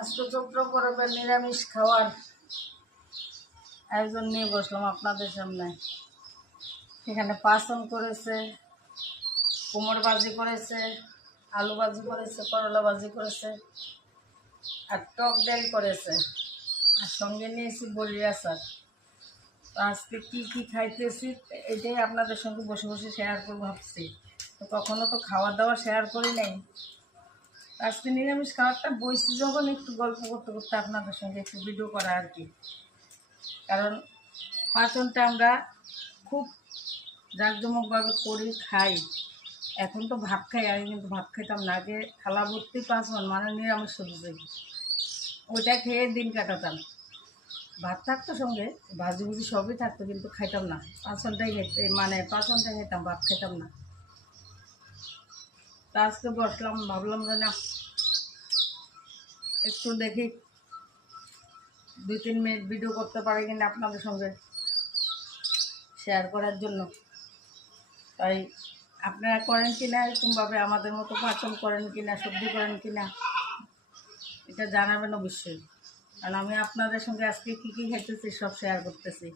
আজকে করবে নিরামিষ খাওয়ার আয়োজন নিয়ে বসলাম আপনাদের সামনে। এখানে পাসন করেছে, কোমর বাজি করেছে, আলু ভাজি করেছে, করলা ভাজি করেছে, আর টক ডাল করেছে। আর সঙ্গে নিয়েছি বলি আচার। আজকে কী কী খাইতেছি এটাই আপনাদের সঙ্গে বসে বসে শেয়ার করব ভাবছি। তো কখনো তো খাওয়া দাওয়া শেয়ার করি নাই। আজকে নিরামিষ খাবারটা বইছি যখন একটু গল্প করতে করতে আপনাদের সঙ্গে একটু ভিডিও করা আর কি। কারণ পাচনটা আমরা খুব জাঁকজমকভাবে করি, খাই। এখন তো ভাত খাই, আমি কিন্তু ভাত খেতাম না। আগে থালা ভর্তি পাঁচন মানে নিরামিষ সবজি ওইটা খেয়ে দিন কাটাতাম। ভাত থাকতো সঙ্গে, ভাজি ভুজি সবই থাকতো, কিন্তু খাইতাম না। পাঁচনটাই খেতে মানে পাঁচনটাই খেতাম, ভাত খেতাম না। তা আজকে বসলাম, ভাবলাম যে না, একটু দেখি, দুই তিন মিনিট ভিডিও করতে পারি কিনা আপনাদের সঙ্গে শেয়ার করার জন্য। তাই আপনারা করেন কিনা, এরকমভাবে আমাদের মতো পাচন করেন কিনা, সবজি করেন কিনা, এটা জানাবেন অবশ্যই। কারণ আমি আপনাদের সঙ্গে আজকে কী কী খেতেছি সব শেয়ার করতেছি।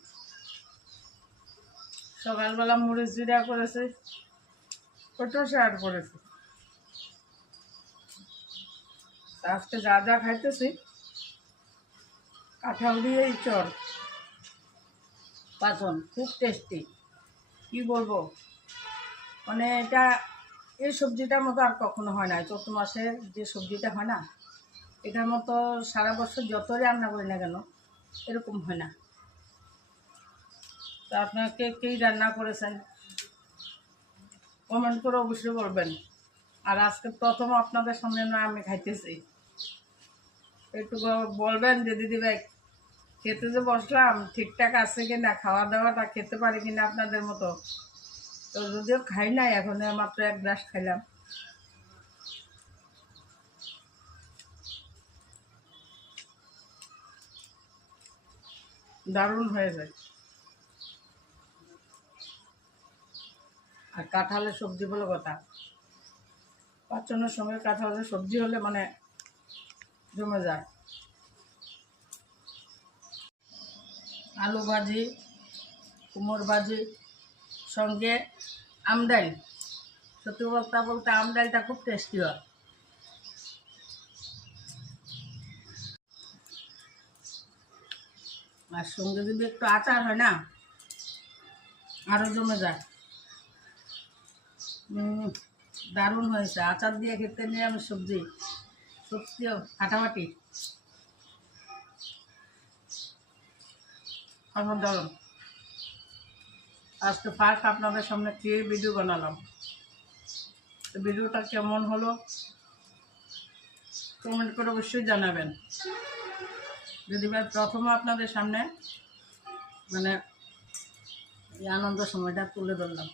সকালবেলা মুড়ি জিরা করেছে ওটাও শেয়ার করেছি। আজকে যা যা খাইতেছি, কাঁঠাল দিয়েই চর পাচন, খুব টেস্টি কি বলব? মানে এটা, এই সবজিটার মতো আর কখনো হয় না। চৈত্র মাসে যে সবজিটা হয় না, এটার মতো সারা বছর যতই রান্না করি না কেন, এরকম হয় না। তা আপনাকে কেই রান্না করেছেন? কমেন্ট করে অবশ্যই বলবেন। আর আজকে প্রথম আপনাদের সামনে নয়, আমি খাইতেছি। একটু বলবেন যে, দিদি ভাই, খেতে যে বসলাম, ঠিকঠাক আছে কি না খাওয়া দাওয়াটা খেতে পারি কিনা আপনাদের মতো? তো যদিও খাই নাই, এখন মাত্র এক গ্লাস খাইলাম। দারুণ হয়ে যায়। আর কাঁঠালের সবজি বলে কথা। পাচনের সঙ্গে কাঁঠালের সবজি হলে মানে জমে যায় আলু ভাজি কুমড় ভাজি সঙ্গে আমডাল সত্যি বলতে বলতে আমডালটা খুব টেস্টি হয়। আর সঙ্গে যদি একটু আচার হয় না আরও জমে যায় দারুণ হয়েছে। আচার দিয়ে খেতে নিরামিষ সবজি। সত্যিও ফাটাফাটি আমার দারুণ আজকে ফার্স্ট আপনাদের সামনে খেয়ে ভিডিও বানালাম। ভিডিওটা কেমন হলো? কমেন্ট করে অবশ্যই জানাবেন। যদি ভাই প্রথমে আপনাদের সামনে মানে এই আনন্দ সময়টা তুলে ধরলাম।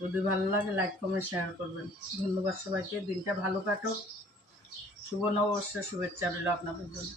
যদি ভালো লাগে লাইক কমেন্ট শেয়ার করবেন। ধন্যবাদ সবাইকে। দিনটা ভালো কাটুক। শুভ নববর্ষের শুভেচ্ছা রইল আপনাদের জন্য।